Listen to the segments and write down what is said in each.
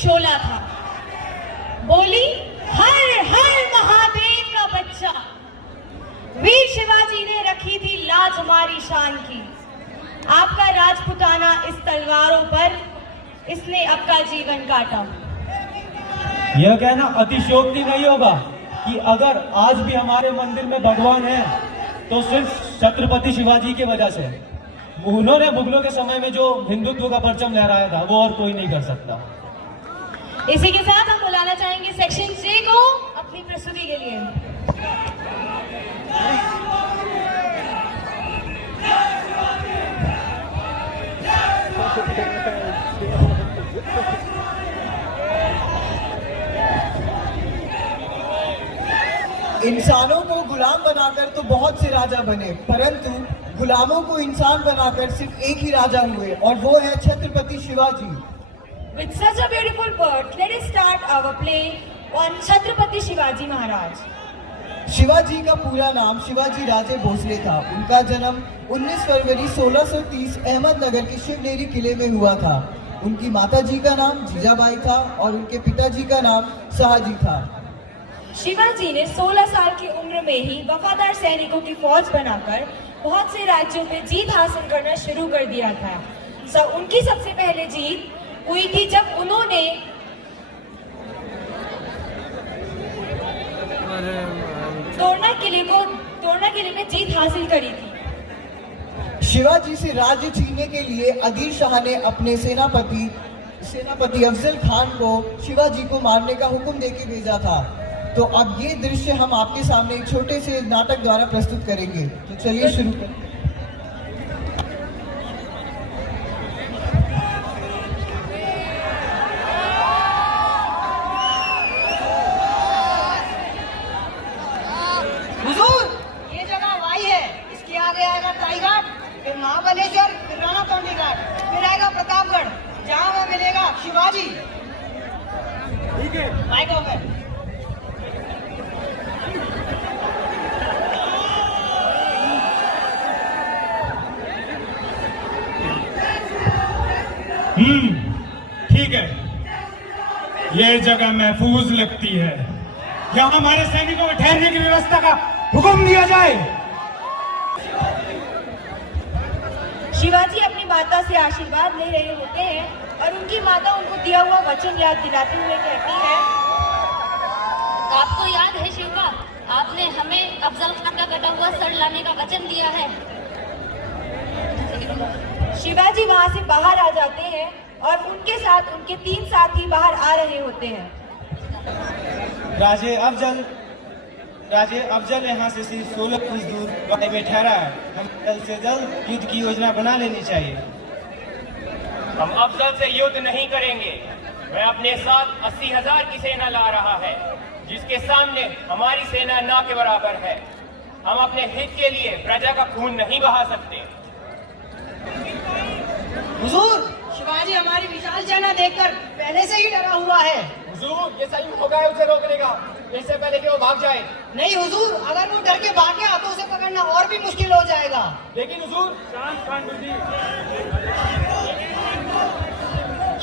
शोला था। बोली, हर हर महादेव का बच्चा। वीर शिवाजी ने रखी थी लाज हमारी शान की। आपका राजपुताना इस तलवारों पर इसने आपका जीवन काटा। यह कहना अतिशयोक्ति नहीं होगा कि अगर आज भी हमारे मंदिर में भगवान है तो सिर्फ छत्रपति शिवाजी की वजह से। उन्होंने मुगलों के समय में जो हिंदुत्व का परचम लहराया था वो और कोई नहीं कर सकता। इसी के साथ हम बुलाना चाहेंगे सेक्शन 6 को अपनी प्रस्तुति के लिए। इंसानों को गुलाम बनाकर तो बहुत से राजा बने, परंतु गुलामों को इंसान बनाकर सिर्फ एक ही राजा हुए और वो है Chhatrapati Shivaji. With such a beautiful word, let us start our play on Chhatrapati Shivaji Maharaj. Shivaji का पूरा नाम शिवाजी राजे भोसले था। उनका जन्म 19 फरवरी 1630 अहमदनगर के शिवनेरी किले में हुआ था। उनकी माताजी का नाम जीजाबाई था और उनके पिताजी का नाम शाहजी था। शिवाजी ने 16 साल की उम्र में ही वफादार सैनिकों की फौज बनाकर बहुत से राज्यों पे जीत हासिल करना शुरू कर दिया था। उनकी सबसे पहले जीत हुई थी जब उन्होंने तोरना किले में जीत हासिल करी थी। शिवाजी से राज्य छीनने के लिए आदिल शाह ने अपने सेनापति अफजल खान को शिवाजी को मारने का हुक्म देके भेजा था। तो अब ये दृश्य हम आपके सामने एक छोटे से नाटक द्वारा प्रस्तुत करेंगे। तो चलिए शुरू करें। हुजूर, ये जगह वाई है। इसके आगे आएगा टाईघाट, फिर महाबलेश्वर, फिर राणा कौंडी घाट, फिर आएगा प्रतापगढ़, जहाँ हमें मिलेगा शिवाजी। ठीक है, माइक ओवर। ठीक है, ये जगह महफूज लगती है। यहाँ हमारे सैनिकों को ठहरने की व्यवस्था का हुक्म दिया जाए। शिवाजी अपनी माता से आशीर्वाद ले रहे होते हैं और उनकी माता उनको दिया हुआ वचन याद दिलाते हुए कहती है, आपको याद है शिवका, आपने हमें अफजल खान का कटा हुआ सर लाने का वचन दिया है। शिवाजी वहां से बाहर आ जाते हैं और उनके साथ उनके 3 साथी बाहर आ रहे होते हैं। राजे अफजल यहाँ से सिर्फ 16 कोस दूर वाई में ठहरा है। हम जल्द से जल्द युद्ध की योजना बना लेनी चाहिए। हम अफजल से युद्ध नहीं करेंगे। वह अपने साथ 80,000 की सेना ला रहा है, जिसके सामने हमारी सेना ना के बराबर है। हम अपने हित के लिए प्रजा का खून नहीं बहा सकते। हुजूर, शिवाजी हमारी विशाल सेना देखकर पहले से ही डरा हुआ है। हुजूर, ये सही होगा उसे रोकने का, इससे पहले कि वो भाग जाए। नहीं हुजूर, अगर वो डर के भाग गया तो उसे पकड़ना और भी मुश्किल हो जाएगा। लेकिन हुजूर,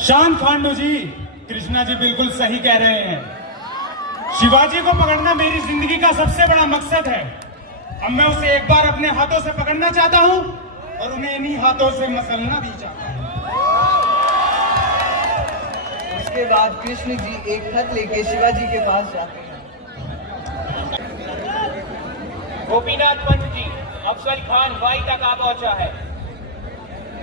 शांत खांडू जी, कृष्णा जी बिल्कुल सही कह रहे हैं। शिवाजी को पकड़ना मेरी जिंदगी का सबसे बड़ा मकसद है। अब मैं उसे एक बार अपने हाथों से पकड़ना चाहता हूँ और उन्हें इन्हीं हाथों से मसलना भी चाहता हूँ। उसके बाद कृष्ण जी एक खत लेके शिवाजी के पास जाते हैं। गोपीनाथ पंत जी, अफजल खान वाई तक आ पहुंचा है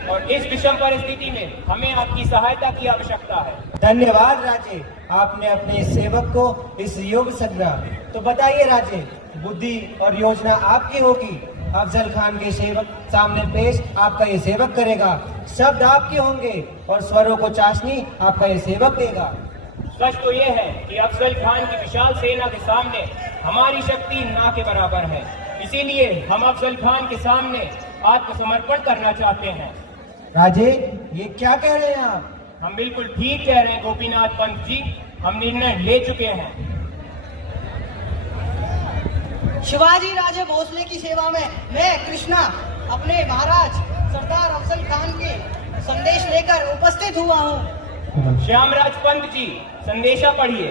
और इस विषम परिस्थिति में हमें आपकी सहायता की आवश्यकता है। धन्यवाद राजे, आपने अपने सेवक को इस योग समझा। तो बताइए राजे, बुद्धि और योजना आपकी होगी। अफजल खान के सेवक सामने पेश आपका ये सेवक करेगा। शब्द आपके होंगे और स्वरों को चाशनी आपका ये सेवक देगा। सच तो यह है कि अफजल खान की विशाल सेना के सामने हमारी शक्ति ना के बराबर है। इसीलिए हम अफजल खान के सामने आत्मसमर्पण करना चाहते हैं। राजे, ये क्या कह रहे हैं आप? हम बिल्कुल ठीक कह रहे हैं गोपीनाथ पंत जी, हम निर्णय ले चुके हैं। शिवाजी राजे भोसले की सेवा में मैं कृष्णा अपने महाराज सरदार अफजल खान के संदेश लेकर उपस्थित हुआ हूँ। श्यामराज पंत जी, संदेशा पढ़िए।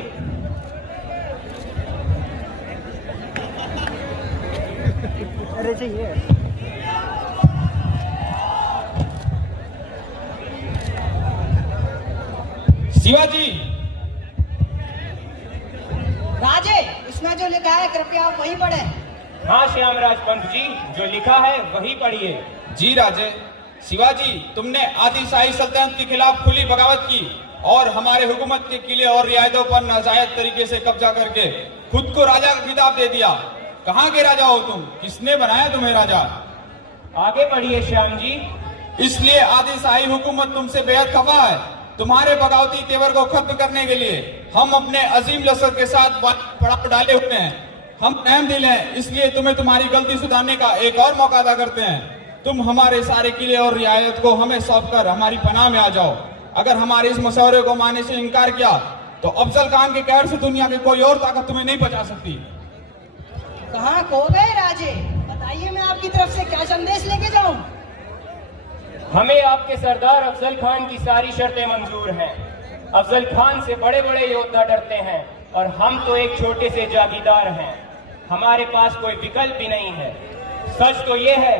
शिवाजी, राजे, इसमें जो लिखा है कृपया आप वही पढ़ें। हाँ श्यामराज पंत जी, जो लिखा है वही पढ़िए। जी राजे। शिवाजी, तुमने आदि शाही सल्तनत के खिलाफ खुली बगावत की और हमारे हुकूमत के किले और रियायतों पर नाजायज तरीके से कब्जा करके खुद को राजा का खिताब दे दिया। कहाँ के राजा हो तुम? किसने बनाया तुम्हें राजा? आगे पढ़िए श्याम जी। इसलिए आदि शाही हुकूमत तुमसे बेहद खफा है। तुम्हारे बगावती तेवर को खत्म करने के लिए हम अपने अजीम लश्कर के साथ पड़ाव डाले हुए हैं। हम अहम दिल हैं, इसलिए तुम्हें तुम्हारी गलती सुधारने का एक और मौका अदा करते हैं। तुम हमारे सारे किले और रियायत को हमें सौंपकर हमारी पनाह में आ जाओ। अगर हमारे इस मशवरे को मानने से इनकार किया तो अफजल खान के कहर से दुनिया की कोई और ताकत तुम्हें नहीं बचा सकती। कहाँ खो गए राजे? बताइए, मैं आपकी तरफ से क्या संदेश लेके जाऊं? हमें आपके सरदार अफजल खान की सारी शर्तें मंजूर हैं। अफजल खान से बड़े बड़े योद्धा डरते हैं और हम तो एक छोटे से जागीरदार हैं। हमारे पास कोई विकल्प भी नहीं है। सच तो ये है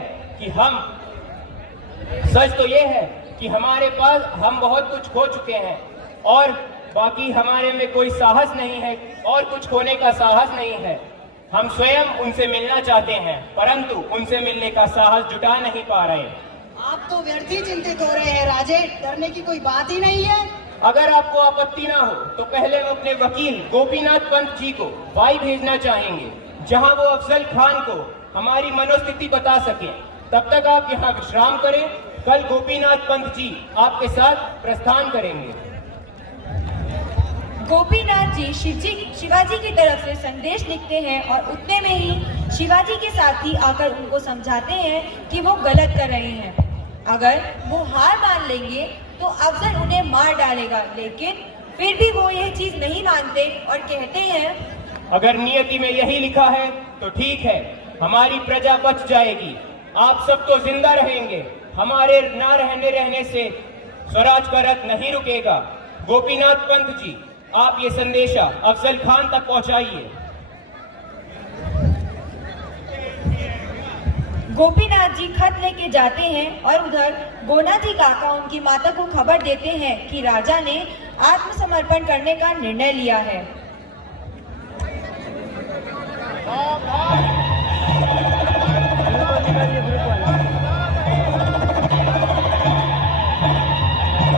कि हमारे पास हम बहुत कुछ खो चुके हैं और बाकी हमारे में कोई साहस नहीं है और कुछ खोने का साहस नहीं है। हम स्वयं उनसे मिलना चाहते हैं, परंतु उनसे मिलने का साहस जुटा नहीं पा रहे। आप तो व्यर्थ ही चिंतित हो रहे हैं राजे, डरने की कोई बात ही नहीं है। अगर आपको आपत्ति ना हो तो पहले हम अपने वकील गोपीनाथ पंत जी को वाई भेजना चाहेंगे, जहां वो अफजल खान को हमारी मनोस्थिति बता सके। तब तक आप यहाँ विश्राम करें। कल गोपीनाथ पंत जी आपके साथ प्रस्थान करेंगे। गोपीनाथ जी शिवाजी की तरफ से संदेश लिखते हैं और उतने में ही शिवाजी के साथी आकर उनको समझाते हैं कि वो गलत कर रहे हैं। अगर वो हार मान लेंगे तो अफजल उन्हें मार डालेगा, लेकिन फिर भी वो यह चीज नहीं मानते और कहते हैं, अगर नियति में यही लिखा है तो ठीक है, हमारी प्रजा बच जाएगी, आप सब तो जिंदा रहेंगे। हमारे ना रहने से स्वराज का रथ नहीं रुकेगा। गोपीनाथ पंत जी, आप ये संदेशा अफजल खान तक पहुंचाइए। गोपीनाथ जी खत लेके जाते हैं और उधर गोना जी काका उनकी माता को खबर देते हैं कि राजा ने आत्मसमर्पण करने का निर्णय लिया है।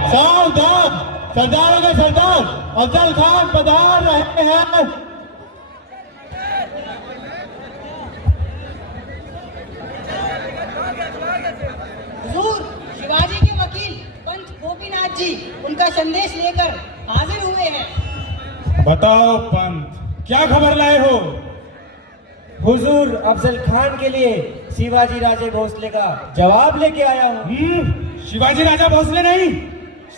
सावधान, सरदारों के सरदार अफजल खान पधार रहे हैं। हुजूर, शिवाजी के वकील पंत गोपीनाथ जी उनका संदेश लेकर हाजिर हुए हैं। बताओ पंत, क्या खबर लाए हो? हुजूर, अफजल खान के लिए शिवाजी राजे भोसले का जवाब लेके आया हूँ। शिवाजी राजा भोसले नहीं,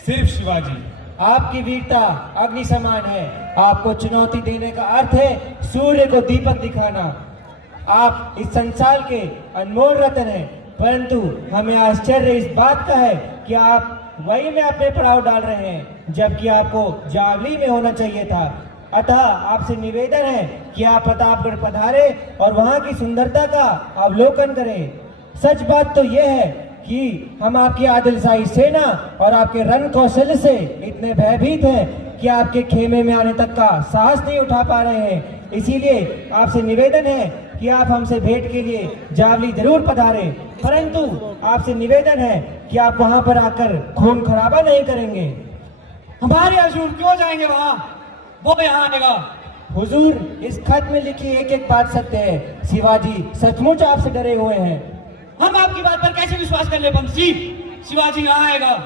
सिर्फ शिवाजी। आपकी वीरता अग्नि समान है। आपको चुनौती देने का अर्थ है सूर्य को दीपक दिखाना। आप इस संसार के अनमोल रत्न हैं, परंतु हमें आश्चर्य इस बात का है कि आप वही में अपने पड़ाव डाल रहे हैं, जबकि आपको जावली में होना चाहिए था। अतः आपसे निवेदन है कि आप प्रतापगढ़ पधारे और वहां की सुंदरता का अवलोकन करें। सच बात तो यह है कि हम आपकी आदिलशाही सेना और आपके रण कौशल से इतने भयभीत हैं कि आपके खेमे में आने तक का साहस नहीं उठा पा रहे हैं। इसीलिए आपसे निवेदन है कि आप हमसे भेंट के लिए जावली जरूर पधारें, परंतु आपसे निवेदन है कि आप वहां पर आकर खून खराबा नहीं करेंगे। हमारे हजूर क्यों जाएंगे वहां? वो यहाँ आएगा। हुजूर, इस खत में लिखी एक एक बात सत्य है। शिवाजी सचमुच आपसे डरे हुए हैं। हम आपकी बात पर कैसे विश्वास कर ले पंत जी? शिवाजी यहाँ आएगा।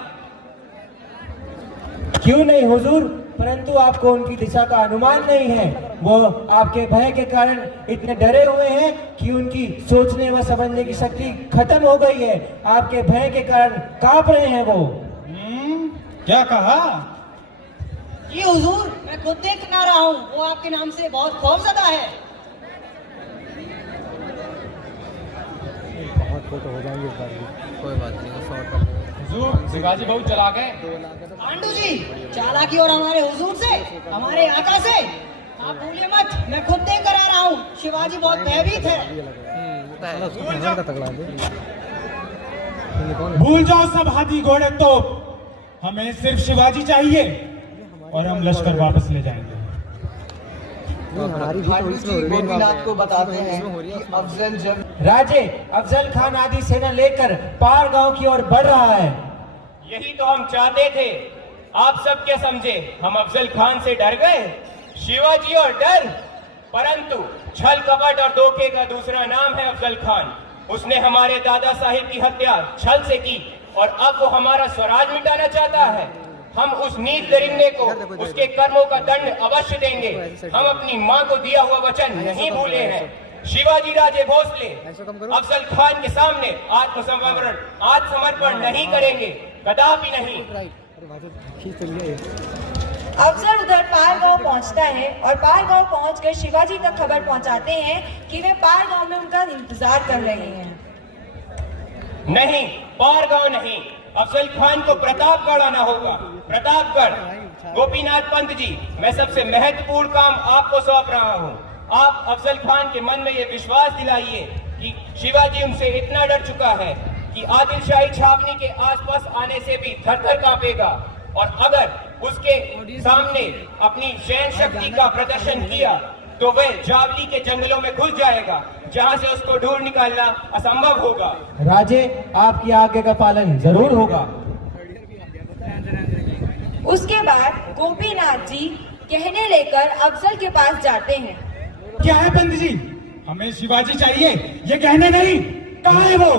क्यों नहीं हुजूर, परंतु आपको उनकी दिशा का अनुमान नहीं है। वो आपके भय के कारण इतने डरे हुए हैं कि उनकी सोचने व समझने की शक्ति खत्म हो गई है। आपके भय के कारण कांप रहे हैं वो। क्या कहा? जी हुजूर, मैं खुद देख ना रहा हूँ, वो आपके नाम से बहुत खौफजदा है। बहुत फोटो हो जाएंगे कोई बात नहीं, शॉर्ट हुजूर शिवाजी बहुत चालाक है। पांडु जी, चालाकी और हमारे हुजूर से, हमारे आका से आप भूलिए मत, मैं खुद देख कर आ रहा हूँ। शिवाजी बहुत भयभीत है। भूल जाओ सब हाथी घोड़े तो हमें सिर्फ शिवाजी चाहिए और हम लश्कर वापस ले जाएंगे। पांडु जी गोपीनाथ को बताते हैं कि अफजल जब राजे, अफजल खान आदि सेना लेकर पार गांव की ओर बढ़ रहा है। यही तो हम चाहते थे। आप सब क्या समझे, हम अफजल खान से डर गए? शिवाजी और डर? परंतु छल कपट और धोखे का दूसरा नाम है अफजल खान। उसने हमारे दादा साहिब की हत्या छल से की और अब वो हमारा स्वराज मिटाना चाहता है। हम उस नीच दरिंदे को उसके कर्मों का दंड अवश्य देंगे। हम अपनी मां को दिया हुआ वचन नहीं भूले हैं। शिवाजी राजे भोसले अफजल खान के सामने आत्मसमर्पण नहीं करेंगे, कदापि नहीं। अफजल उधर पार गांव पहुंचता है और पार गांव पहुंचकर शिवाजी तक खबर पहुंचाते हैं कि वे पार गांव में उनका इंतजार कर रहे हैं। नहीं, पार गांव नहीं, अफजल खान को प्रतापगढ़ आना होगा। प्रतापगढ़। गोपीनाथ पंत जी, मैं सबसे महत्वपूर्ण काम आपको सौंप रहा हूँ। आप अफजल खान के मन में ये विश्वास दिलाइए कि शिवाजी उनसे इतना डर चुका है कि आदिल शाही छावनी के आसपास आने से भी थर-थर कांपेगा और अगर उसके सामने अपनी शयन शक्ति का प्रदर्शन किया तो वह जावली के जंगलों में घुस जाएगा, जहां से उसको ढूंढ निकालना असंभव होगा। राजे, आपकी आज्ञा का पालन जरूर होगा। उसके बाद गोपीनाथ जी कहने लेकर अफजल के पास जाते हैं। क्या है पंत जी? हमें शिवाजी चाहिए, ये कहने नहीं। कहाँ है वो?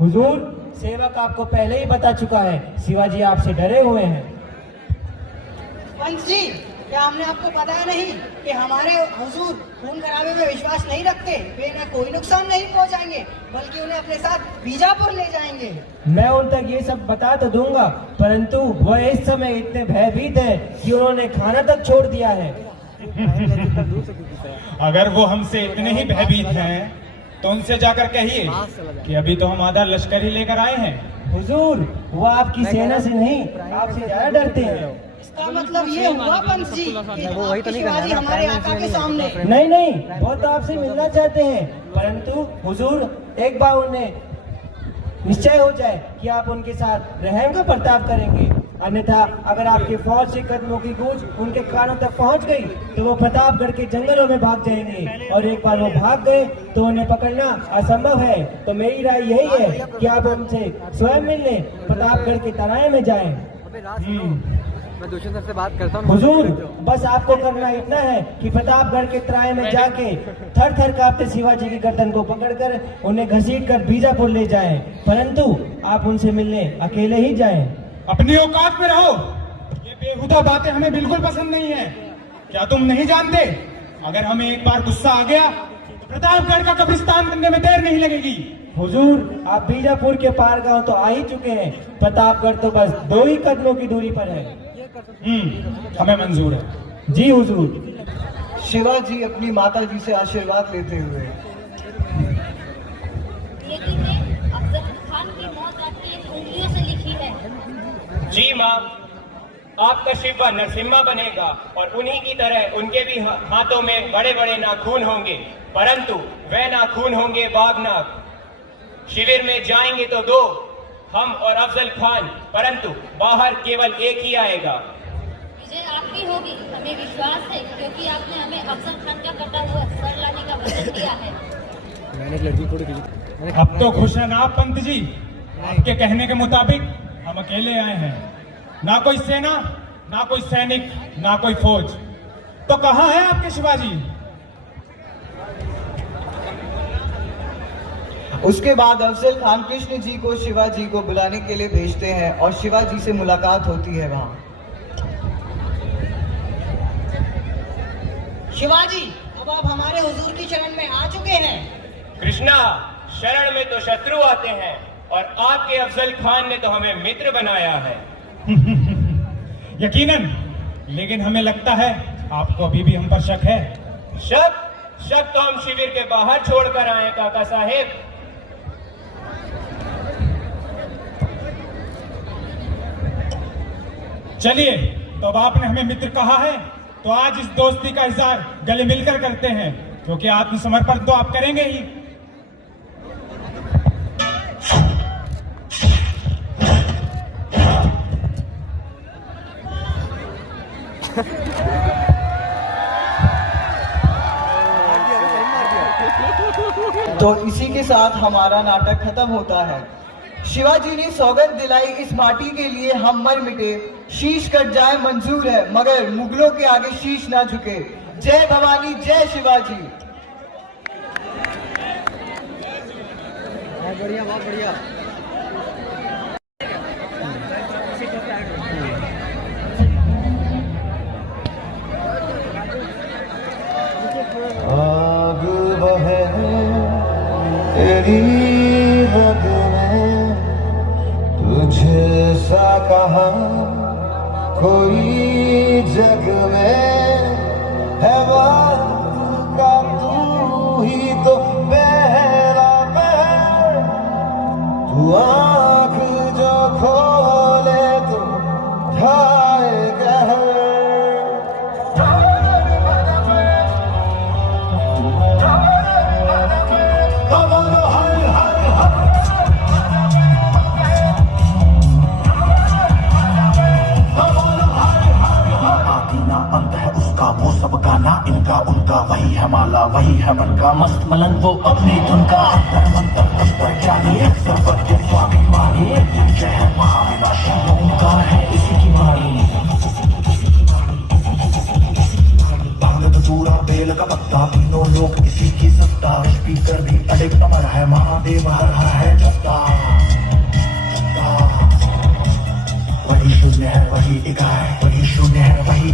हुजूर, सेवक आपको पहले ही बता चुका है, शिवाजी आपसे डरे हुए हैं। पंत जी, क्या हमने आपको बताया नहीं कि हमारे हुजूर खून खराबे में विश्वास नहीं रखते? वे न कोई नुकसान नहीं पहुंचाएंगे बल्कि उन्हें अपने साथ बीजापुर ले जाएंगे। मैं उन तक ये सब बता तो दूंगा, परंतु वह इस समय इतने भयभीत है कि उन्होंने खाना तक छोड़ दिया है। अगर वो हमसे इतने ही भयभीत हैं तो उनसे जाकर कहिए कि अभी तो हम आधा लश्कर ही लेकर आए हैं। हुजूर, वो आपकी सेना से नहीं, आपसे ज्यादा डरते हैं। इसका मतलब ये हुआ पंत जी कि आपके शिवाजी हमारे आका के सामने। नहीं, वो तो आपसे मिलना चाहते हैं, परंतु हुजूर एक बार उन्हें निश्चय हो जाए कि आप उनके साथ रहम का बर्ताव करेंगे, अन्यथा अगर आपके फौज के कदमों की गूंज उनके कानों तक पहुंच गई तो वो प्रतापगढ़ के जंगलों में भाग जाएंगे और एक बार वो भाग गए तो उन्हें पकड़ना असंभव है। तो मेरी राय यही है कि आप उनसे स्वयं मिलने प्रतापगढ़ के तराई में जाएं। मैं दूसरे सर से बात करता हूँ। हुजूर, बस आपको करना इतना है कि प्रतापगढ़ के तराई में जाके थर थर कांपते शिवाजी की गर्दन को पकड़कर उन्हें घसीटकर बीजापुर ले जाएं, परंतु आप उनसे मिलने अकेले ही जाएं। अपनी औकात में रहो। ये बेहुदा बातें हमें बिल्कुल पसंद नहीं है। क्या तुम नहीं जानते, अगर हमें एक बार गुस्सा आ गया तो प्रतापगढ़ का कब्रिस्तान बनने में देर नहीं लगेगी। हुजूर, आप बीजापुर के पार गांव तो आ ही चुके हैं, प्रतापगढ़ तो बस 2 ही कदमों की दूरी पर है। हमें मंजूर है। जी हुजूर। शिवाजी अपनी माता जी से आशीर्वाद लेते हुए लेकिन अफजल खान की मौत आपकी उंगलियों से लिखी है। जी माँ, आपका शिवा नरसिम्हा बनेगा और उन्हीं की तरह उनके भी हाथों में बड़े बड़े नाखून होंगे, परंतु वह नाखून होंगे बागनाक। शिविर में जाएंगे तो 2, हम और अफजल खान, परंतु बाहर केवल एक ही आएगा। विजय आपकी होगी, हमें विश्वास है, क्योंकि आपने हमें अफजल खान का कटा हुआ सर लाने का वचन दिया है। मैंने एक लड़की फोटो खींची। अब तो खुश है ना आप पंत जी? आपके कहने के मुताबिक हम अकेले आए हैं, ना कोई सेना, ना कोई सैनिक, ना कोई फौज। तो कहाँ है आपके शिवाजी? उसके बाद अफजल खान कृष्ण जी को शिवाजी को बुलाने के लिए भेजते हैं और शिवाजी से मुलाकात होती है वहाँ। शिवाजी, अब आप हमारे हुजूर की शरण में आ चुके हैं। कृष्णा, शरण में तो शत्रु आते हैं और आपके अफजल खान ने तो हमें मित्र बनाया है। यकीनन, लेकिन हमें लगता है आपको अभी भी हम पर शक है। शक तो हम शिविर के बाहर छोड़कर आए काका साहेब। चलिए, तो अब आपने हमें मित्र कहा है, तो आज इस दोस्ती का इजहार गले मिलकर करते हैं, क्योंकि आत्मसमर्पण तो आप करेंगे ही। तो इसी के साथ हमारा नाटक खत्म होता है। शिवाजी ने सौगंध दिलाई, इस माटी के लिए हम मर मिटे, शीश कट जाए मंजूर है, मगर मुगलों के आगे शीश ना झुके। जय भवानी, जय शिवाजी। बहुत बढ़िया, बहुत बढ़िया। आग बहे तेरी रग में, तुझे सा कहा कोई जग में है, वक्त का तू ही तो पहला पहर, तू आँख जो खोले तो ढाए कहर। वो सब गाना इनका उनका, वही है माला वही है मन का, मस्त मलंग वो अपनी धुन का, अंतर मंतर अंतर जानी सर्वज्ञ स्वाभिमानी, जय है महाविनाशी उनका है इसी की वाणी। भांग पूरा बेल का पत्ता, तीनों लोग इसी की सत्ता, स्पीकर भी अड़िग अमर है, महादेव हर हर है जत्ता। वही शून्य है वही एक है, वही शून्य है वही